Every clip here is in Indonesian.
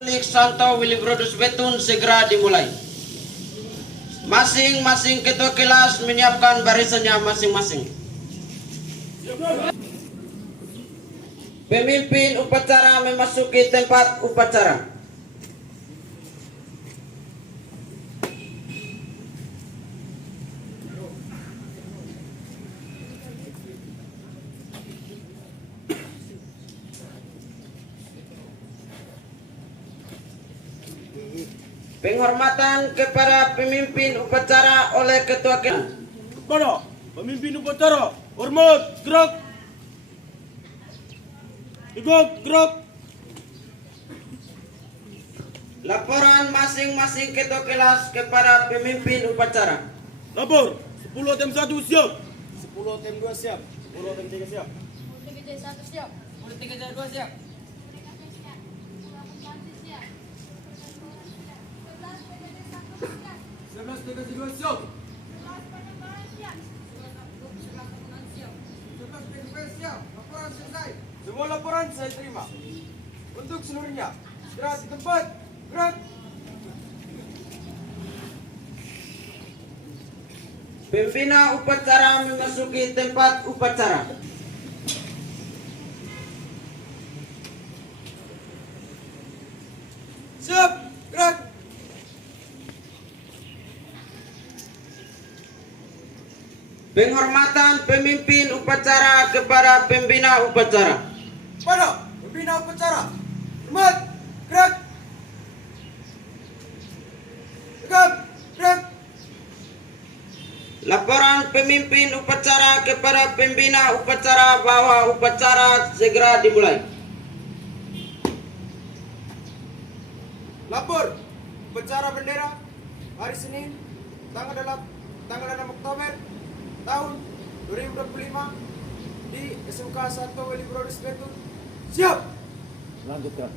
Santo Willibrordus Betun segera dimulai. Masing-masing ketua kelas menyiapkan barisannya masing-masing. Pemimpin upacara memasuki tempat upacara. Penghormatan kepada pemimpin upacara oleh ketua kelas. Kepada pemimpin upacara, hormat, gerak. Gerak. Laporan masing-masing ketua kelas kepada pemimpin upacara. Lapor, 10 tem 1 siap. 10 tem 2 siap. 10 tem 3 siap. 10 tem 1 siap. 10 tem 2 siap. 11 tem 2 siap. 11 tem 2 siap. Laporan selesai. Semua laporan saya terima. Untuk seluruhnya, gerak di tempat. Gerak. Pembina upacara memasuki tempat upacara. Siap, gerak. Penghormatan pemimpin upacara kepada pembina upacara. Pada pembina upacara, hormat, gerak. Gerak. Laporan pemimpin upacara kepada pembina upacara bahwa upacara segera dimulai. Lapor, upacara bendera hari Senin, tanggal 6 Oktober tahun 2025 di SMK Santo Willibrordus Betun. Siap. Lanjutkan.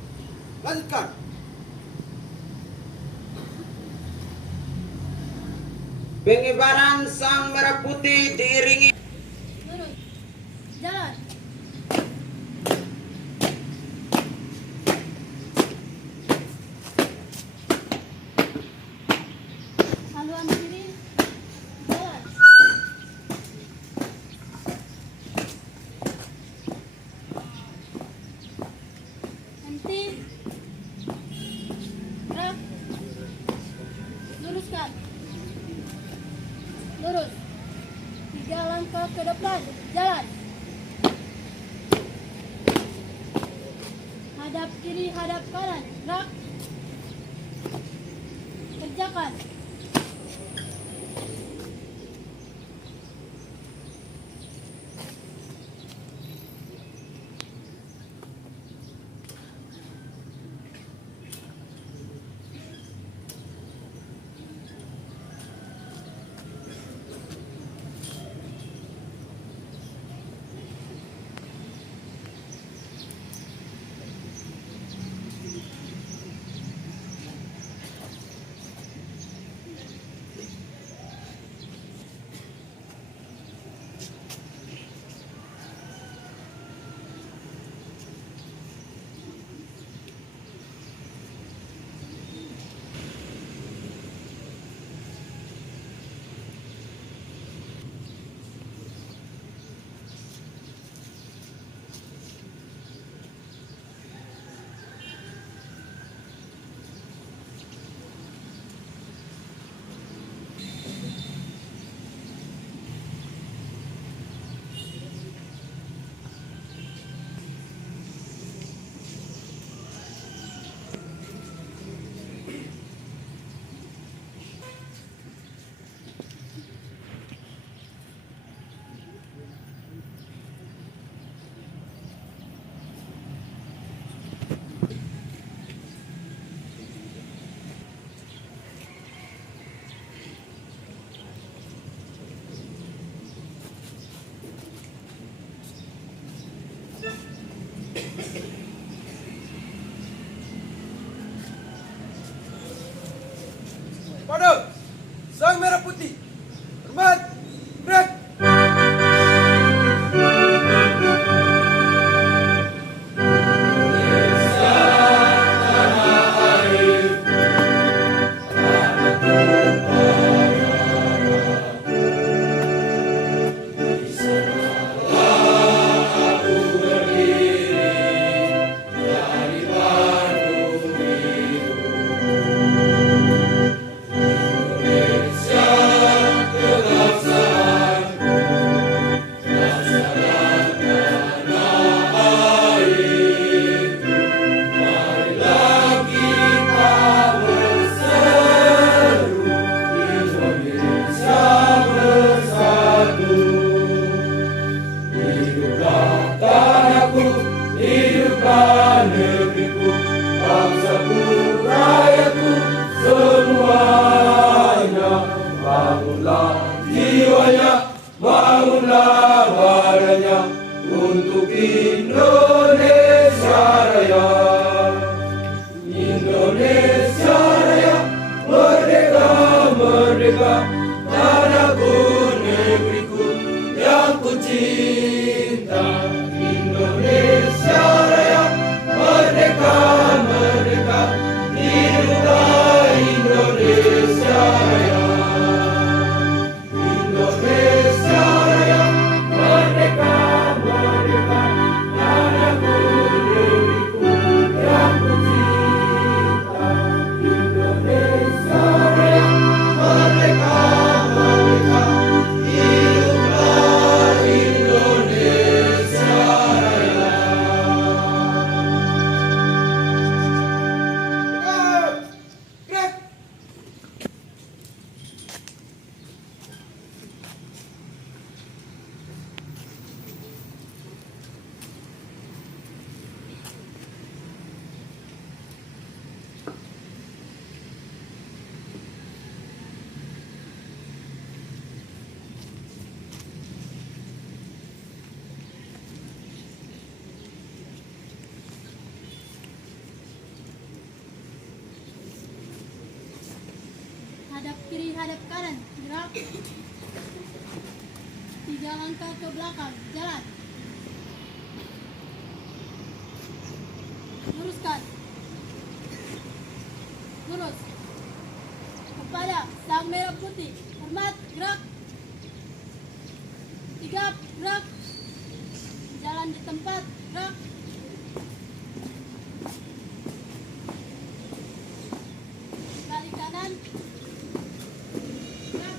Pengibaran sang merah putih diiringi Lurus. Jalan. Haluan kiri. Jalan. Henti. Gerak. Luruskan. Lurus. 3 langkah ke depan. Jalan. Hadap kiri, hadap kanan. Gerak. Kerjakan. Hadap kiri, hadap kanan, gerak. 3 langkah ke belakang, jalan. Luruskan. Lurus. Kepada sang merah putih. Hormat, gerak. 3, gerak. Jalan di tempat, gerak. Balik kanan. Gerak.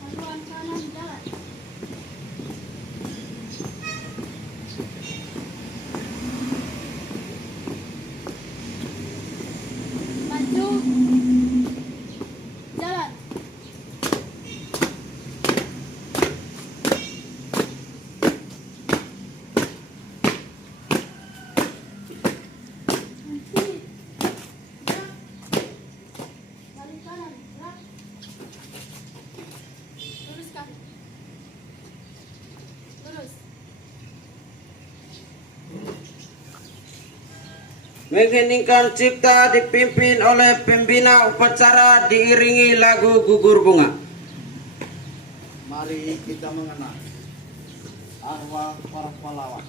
Haluan kanan, jalan. Maju. Jalan. Henti. Gerak. Balik kanan, gerak. Luruskan. Lurus. Mengheningkan cipta dipimpin oleh pembina upacara diiringi lagu gugur bunga. Mari kita mengenang arwah para pahlawan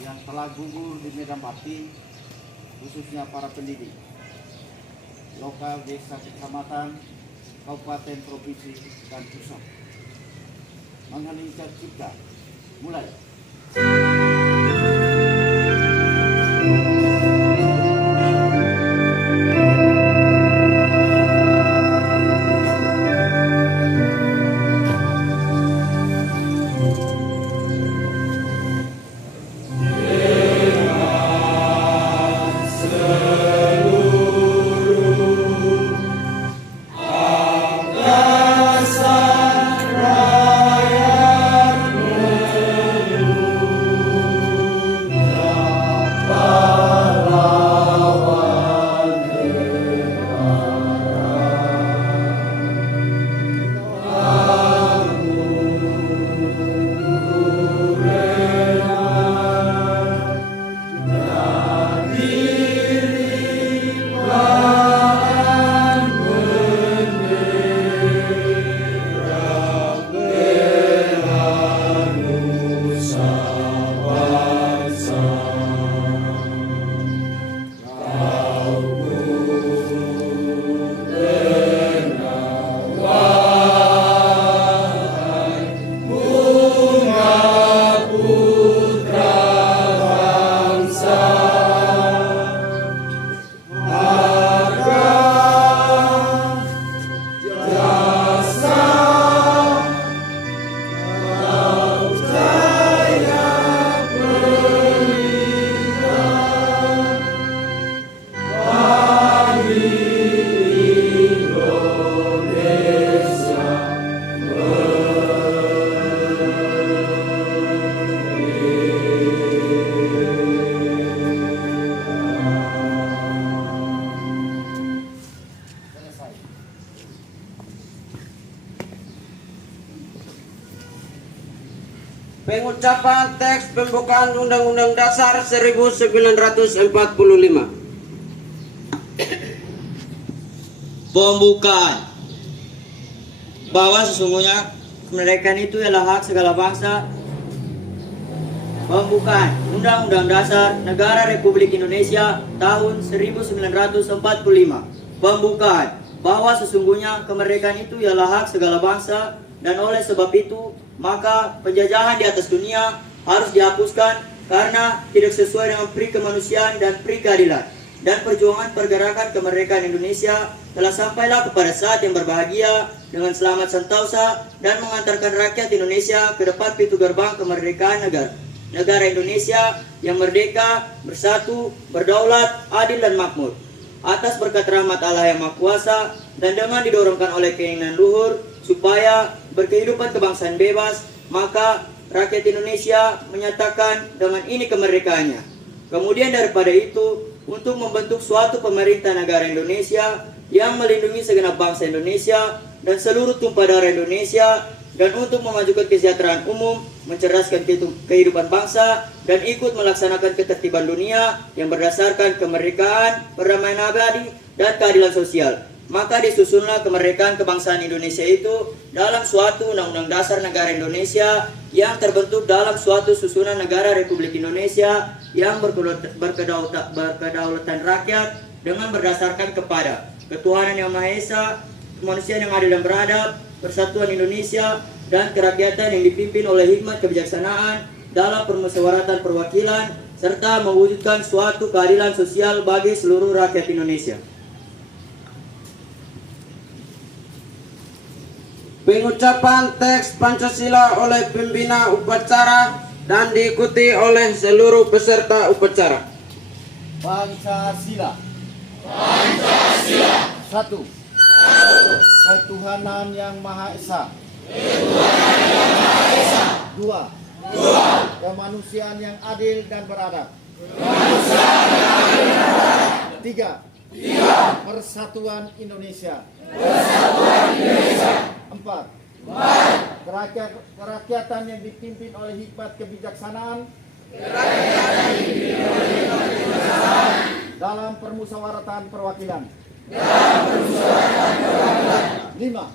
yang telah gugur di medan bakti, khususnya para pendidik lokal desa, kecamatan, kabupaten, provinsi, dan pusat. Mengheningkan cipta, mulai. Pengucapan teks pembukaan Undang-Undang Dasar 1945. Pembukaan bahwa sesungguhnya kemerdekaan itu ialah hak segala bangsa. Pembukaan Undang-Undang Dasar Negara Republik Indonesia tahun 1945. Pembukaan bahwa sesungguhnya kemerdekaan itu ialah hak segala bangsa, dan oleh sebab itu maka penjajahan di atas dunia harus dihapuskan karena tidak sesuai dengan pri kemanusiaan dan pri keadilan. Dan perjuangan pergerakan kemerdekaan Indonesia telah sampailah kepada saat yang berbahagia dengan selamat sentosa dan mengantarkan rakyat Indonesia ke depan pintu gerbang kemerdekaan negara Indonesia yang merdeka, bersatu, berdaulat, adil dan makmur. Atas berkat rahmat Allah yang Maha Kuasa dan dengan didorongkan oleh keinginan luhur supaya berkehidupan kebangsaan bebas, maka rakyat Indonesia menyatakan dengan ini kemerdekaannya. Kemudian daripada itu, untuk membentuk suatu pemerintah negara Indonesia yang melindungi segenap bangsa Indonesia dan seluruh tumpah darah Indonesia, dan untuk memajukan kesejahteraan umum, mencerdaskan kehidupan bangsa, dan ikut melaksanakan ketertiban dunia yang berdasarkan kemerdekaan, perdamaian abadi, dan keadilan sosial. Maka disusunlah kemerdekaan kebangsaan Indonesia itu dalam suatu Undang-Undang Dasar Negara Indonesia yang terbentuk dalam suatu susunan negara Republik Indonesia yang berkedaulatan rakyat dengan berdasarkan kepada ketuhanan yang Maha Esa, kemanusiaan yang adil dan beradab, persatuan Indonesia, dan kerakyatan yang dipimpin oleh hikmat kebijaksanaan dalam permusyawaratan perwakilan, serta mewujudkan suatu keadilan sosial bagi seluruh rakyat Indonesia. Pengucapan teks Pancasila oleh pembina upacara dan diikuti oleh seluruh peserta upacara. Pancasila. Satu. Ketuhanan yang Maha Esa. Dua. Kemanusiaan yang adil dan beradab. Tiga. Persatuan Indonesia. Empat. Kerakyatan yang dipimpin oleh hikmat kebijaksanaan dalam permusyawaratan perwakilan. Lima.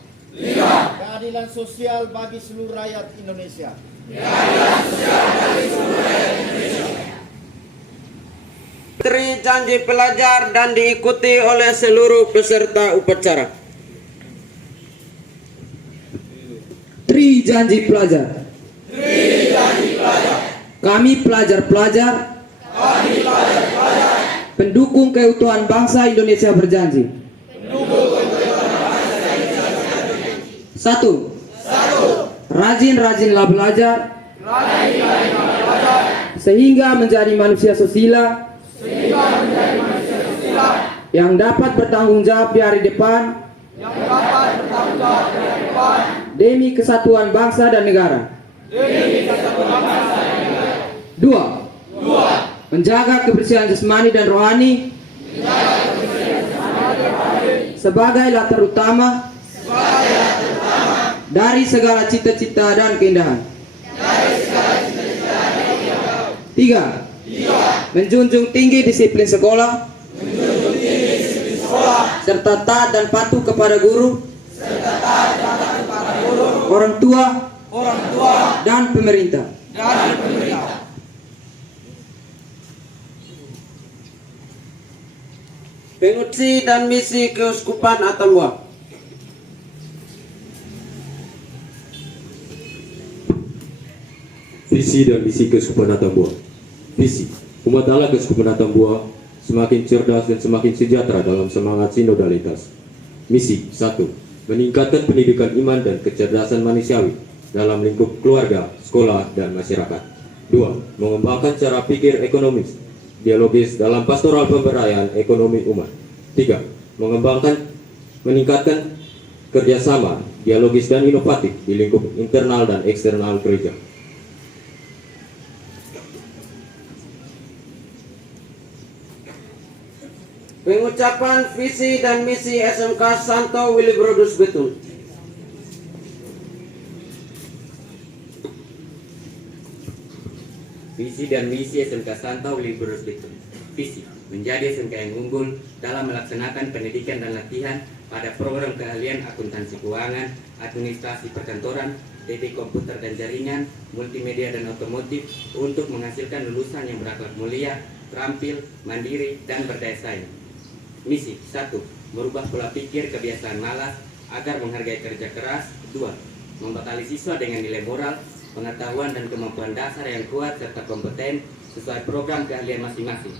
Keadilan sosial bagi seluruh rakyat Indonesia. Tri janji pelajar dan diikuti oleh seluruh peserta upacara. Tri janji pelajar. Kami pelajar-pelajar pendukung keutuhan bangsa Indonesia berjanji. Satu. Rajin-rajinlah belajar sehingga menjadi manusia susila yang dapat bertanggung jawab di hari depan demi kesatuan bangsa dan negara. Dua. Menjaga kebersihan jasmani dan rohani sebagai latar utama dari segala cita-cita dan keindahan. Tiga. Menjunjung tinggi disiplin sekolah serta taat dan patuh kepada guru, orang tua, dan pemerintah. Pengursi dan misi Keuskupan Atambua. Visi dan misi Keuskupan Atambua. Visi: umat Allah Keuskupan Atambua semakin cerdas dan semakin sejahtera dalam semangat sinodalitas. Misi: 1. Meningkatkan pendidikan iman dan kecerdasan manusiawi dalam lingkup keluarga, sekolah, dan masyarakat. 2. Mengembangkan cara pikir ekonomis dialogis dalam pastoral pemberdayaan ekonomi umat. 3. Meningkatkan kerjasama dialogis dan inovatif di lingkup internal dan eksternal gereja. Pengucapan visi dan misi SMK Santo Willibrordus Betul. Visi dan misi SMK Santau Liburus Bitung. Visi, menjadi SMK yang unggul dalam melaksanakan pendidikan dan latihan pada program keahlian akuntansi keuangan, administrasi perkantoran, teknik komputer dan jaringan, multimedia dan otomotif untuk menghasilkan lulusan yang berakhlak mulia, terampil, mandiri, dan berdaya saing. Misi 1. Merubah pola pikir kebiasaan malas agar menghargai kerja keras. 2. Membekali siswa dengan nilai moral, pengetahuan dan kemampuan dasar yang kuat serta kompeten sesuai program keahlian masing-masing.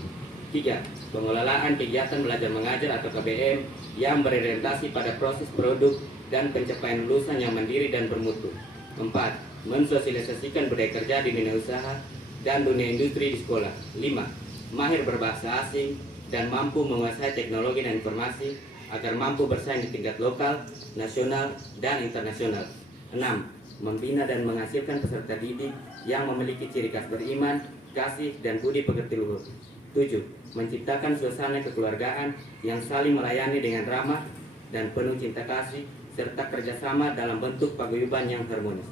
3. Pengelolaan kegiatan belajar mengajar atau KBM yang berorientasi pada proses produk dan pencapaian lulusan yang mandiri dan bermutu. 4. Mensosialisasikan budaya kerja di dunia usaha dan dunia industri di sekolah. 5. Mahir berbahasa asing dan mampu menguasai teknologi dan informasi agar mampu bersaing di tingkat lokal, nasional, dan internasional. 6. Membina dan menghasilkan peserta didik yang memiliki ciri khas beriman, kasih, dan budi pekerti luhur. 7. Menciptakan suasana kekeluargaan yang saling melayani dengan ramah dan penuh cinta kasih, serta kerjasama dalam bentuk paguyuban yang harmonis.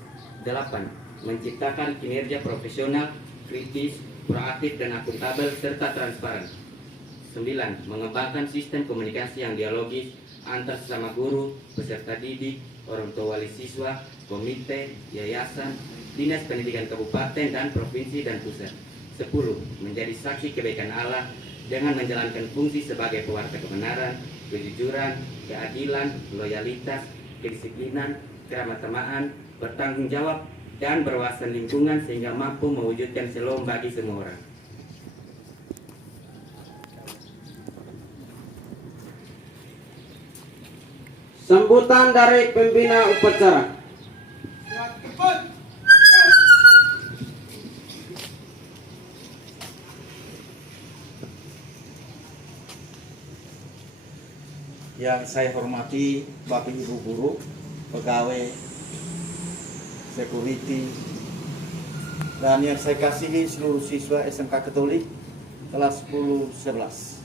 8. Menciptakan kinerja profesional, kritis, proaktif, dan akuntabel, serta transparan. 9. Mengembangkan sistem komunikasi yang dialogis antar sesama guru, peserta didik, orang tua wali siswa, komite, yayasan, dinas pendidikan kabupaten dan provinsi dan pusat. 10. Menjadi saksi kebaikan Allah dengan menjalankan fungsi sebagai pewarta kebenaran, kejujuran, keadilan, loyalitas, kedisiplinan, keramah-tamahan, bertanggung jawab, dan berwawasan lingkungan sehingga mampu mewujudkan shalom bagi semua orang. Sambutan dari pembina upacara. Yang saya hormati Bapak Ibu guru, pegawai, security, dan yang saya kasihi seluruh siswa SMK Katolik kelas 10-11.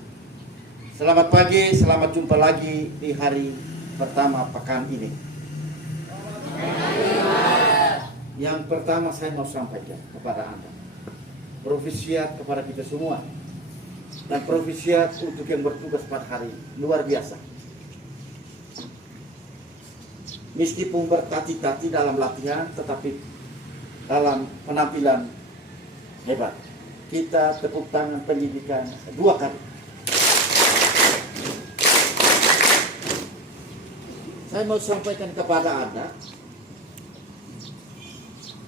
Selamat pagi, selamat jumpa lagi di hari pertama pekan ini. Yang pertama saya mau sampaikan kepada Anda, profisiat kepada kita semua, dan profisiat untuk yang bertugas pada hari ini, luar biasa. Meskipun bertati-tati dalam latihan, tetapi dalam penampilan hebat. Kita tepuk tangan pendidikan 2 kali. Saya mau sampaikan kepada Anda,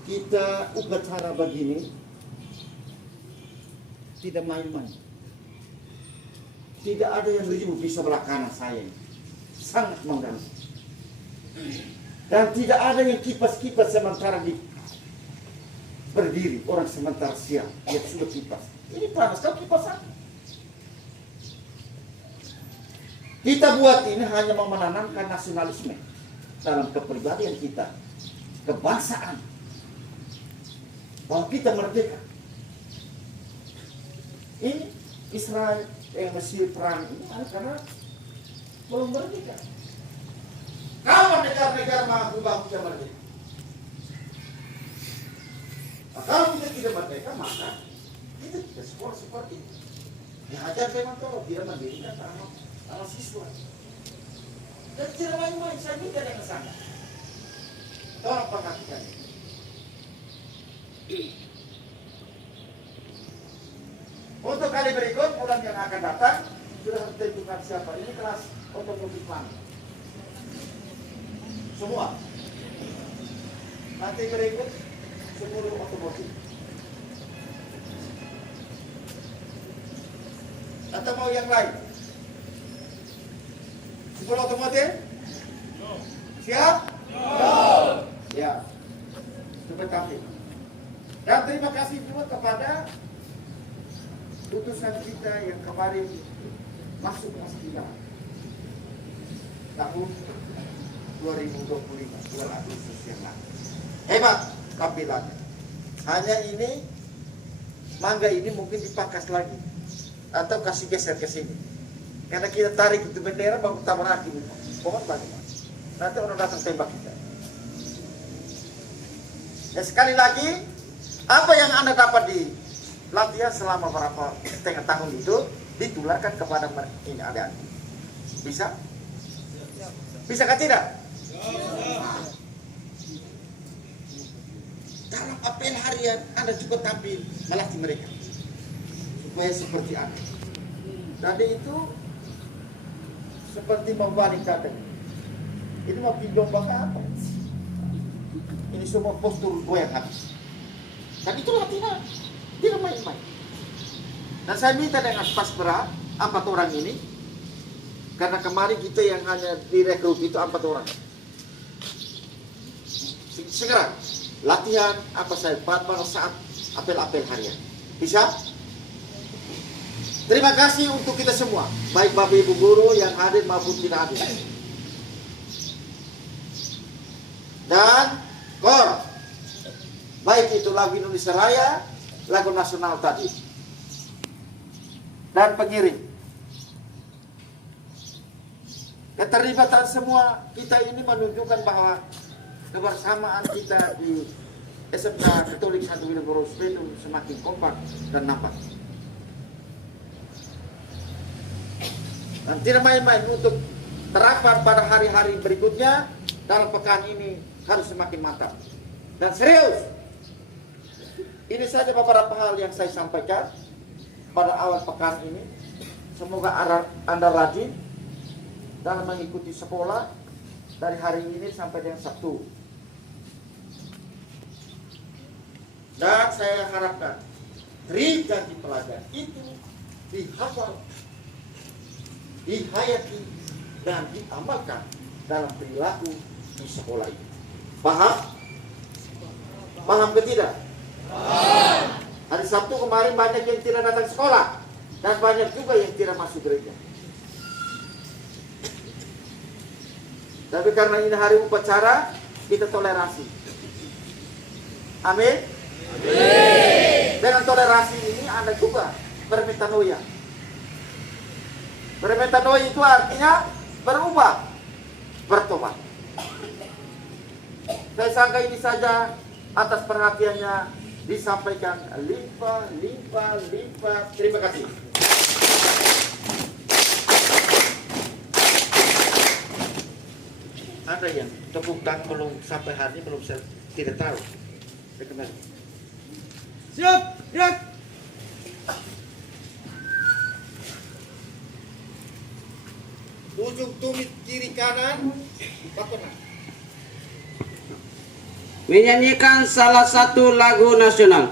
kita upacara begini tidak main-main. Tidak ada yang riuh di sebelah kanan saya, sangat mengganggu. Dan tidak ada yang kipas-kipas sementara berdiri, orang sementara siang, dia sudah kipas. Ini panas, kau kipas apa? Kita buat ini hanya mau menanamkan nasionalisme dalam kepribadian kita, kebangsaan, bahwa kita merdeka. Ini Israel yang Mesir perang ini karena belum merdeka. Kalau negara-negara mampu kita merdeka, nah, kalau kita tidak merdeka, maka kita tidak sekolah seperti itu. Dihajar memang kalau tidak mendirikan tanah siswa. Dan tidak main-main, saya minta dengan sana. Tolong perhatikan. Untuk kali berikut, bulan yang akan datang, sudah ditentukan siapa. Ini kelas otomotif mana? Semua. Nanti berikut 10 otomotif. Atau mau yang lain? 10 otomotif? Siap? Ya. Cepat kami. Dan terima kasih juga kepada putusan kita yang kemarin masuk masjid tahun 2025 bulan Agustus yang lalu. Hebat tampilannya. Hanya ini mangga ini mungkin dipangkas lagi atau kasih geser ke sini. Karena kita tarik itu bendera baru tabrakin pohon bagaimana? Nanti orang datang tembak kita. Ya sekali lagi, apa yang Anda dapat di latihan selama berapa setengah tahun itu ditularkan kepada ini adik-adik. Bisa? Bisakah tidak? Dalam apel harian Anda juga tampil melatih mereka supaya seperti Anda. Tadi itu seperti membalik kata. Ini mau pinjam apa? Ini semua postur goyang habis. Dan itu latihan, tidak main-main. Dan saya minta dengan Paspera 4 orang ini, karena kemarin kita yang hanya direkrut itu 4 orang. Segera latihan apa saya pada saat apel-apel harian. Bisa? Terima kasih untuk kita semua, baik Bapak Ibu guru yang hadir maupun tidak hadir. Dan kor, baik itu lagu Indonesia Raya, lagu nasional tadi, dan pengiring. Keterlibatan semua kita ini menunjukkan bahwa kebersamaan kita di SMK Katolik Santo Willibrord itu semakin kompak dan nampak. Dan tidak main-main untuk terapan pada hari-hari berikutnya dalam pekan ini harus semakin mantap dan serius. Ini saja beberapa hal yang saya sampaikan pada awal pekan ini. Semoga Anda rajin dalam mengikuti sekolah dari hari ini sampai dengan Sabtu. Dan saya harapkan janji pelajar itu dihafal, dihayati, dan diamalkan dalam perilaku di sekolah ini. Paham? Paham ke tidak? Hari Sabtu kemarin banyak yang tidak datang sekolah dan banyak juga yang tidak masuk gereja. Tapi karena ini hari upacara, kita toleransi. Amin. Dengan toleransi ini Anda juga bermetanoia. Bermetanoia itu artinya berubah, bertobat. Saya sangka ini saja atas perhatiannya disampaikan limpah. Terima kasih. Ada yang tepuk tangan belum sampai hari ini belum saya tidak tahu. Saya kenal. Siap, gerak. Ujung tumit kiri kanan, Bapak. Menyanyikan salah satu lagu nasional.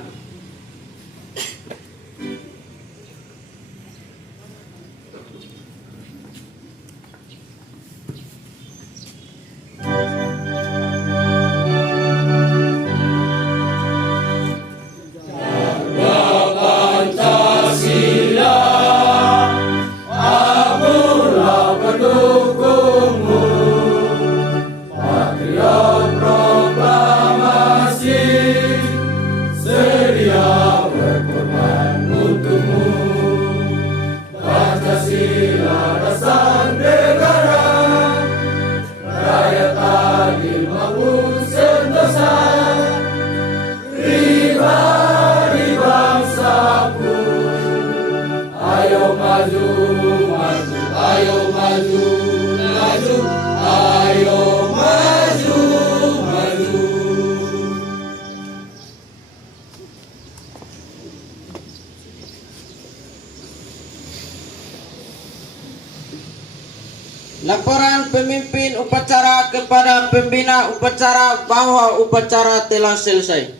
Laporan pemimpin upacara kepada pembina upacara bahwa upacara telah selesai.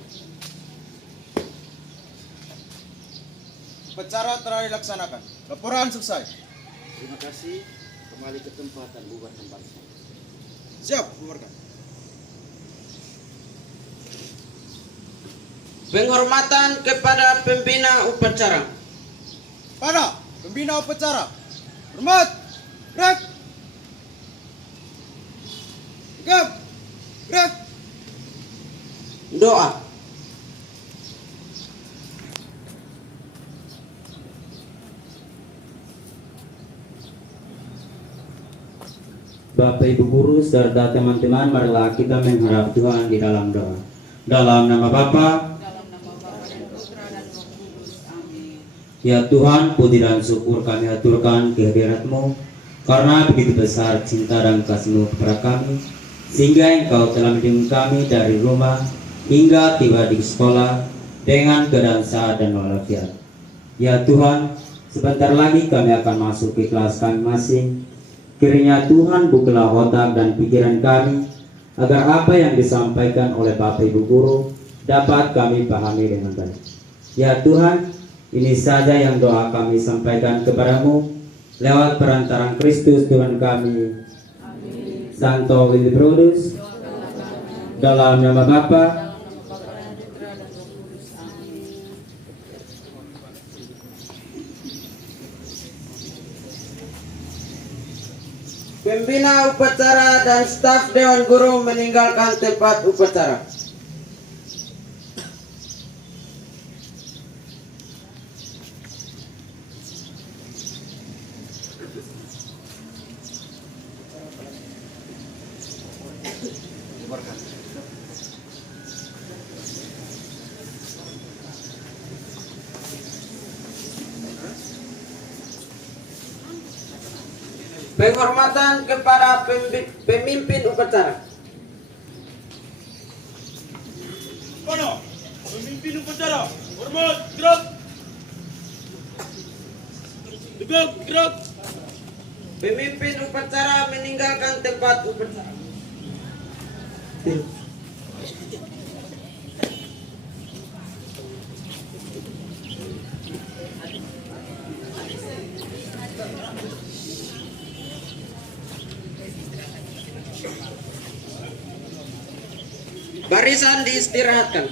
Upacara telah dilaksanakan. Laporan selesai. Terima kasih. Kembali ke tempat dan bubar tempat. Siap, bubarkan. Penghormatan kepada pembina upacara. Pada pembina upacara. Hormat. Gerak. Tegap. Gerak. Doa. Bapak Ibu guru serta teman-teman, marilah kita mengharap Tuhan di dalam doa. Dalam nama Bapa, Ya Tuhan, puji dan syukur kami aturkan kehadirat-Mu, karena begitu besar cinta dan kasih-Mu kepada kami, sehingga Engkau telah mendidik kami dari rumah hingga tiba di sekolah dengan keadaan sehat dan walafiat. Ya Tuhan, sebentar lagi kami akan masuk ke kelas kami masing. Kiranya Tuhan bukalah otak dan pikiran kami, agar apa yang disampaikan oleh Bapak Ibu Guru dapat kami pahami dengan baik. Ya Tuhan, ini saja yang doa kami sampaikan kepadamu lewat perantaraan Kristus Tuhan kami. Santo Willibrordus, dalam nama Bapa, Pembina upacara dan staf Dewan Guru meninggalkan tempat upacara. Penghormatan kepada pemimpin upacara. Mana? Pemimpin upacara. Hormat, gerak. Tegak, gerak. Pemimpin upacara meninggalkan tempat upacara. Barisan diistirahatkan.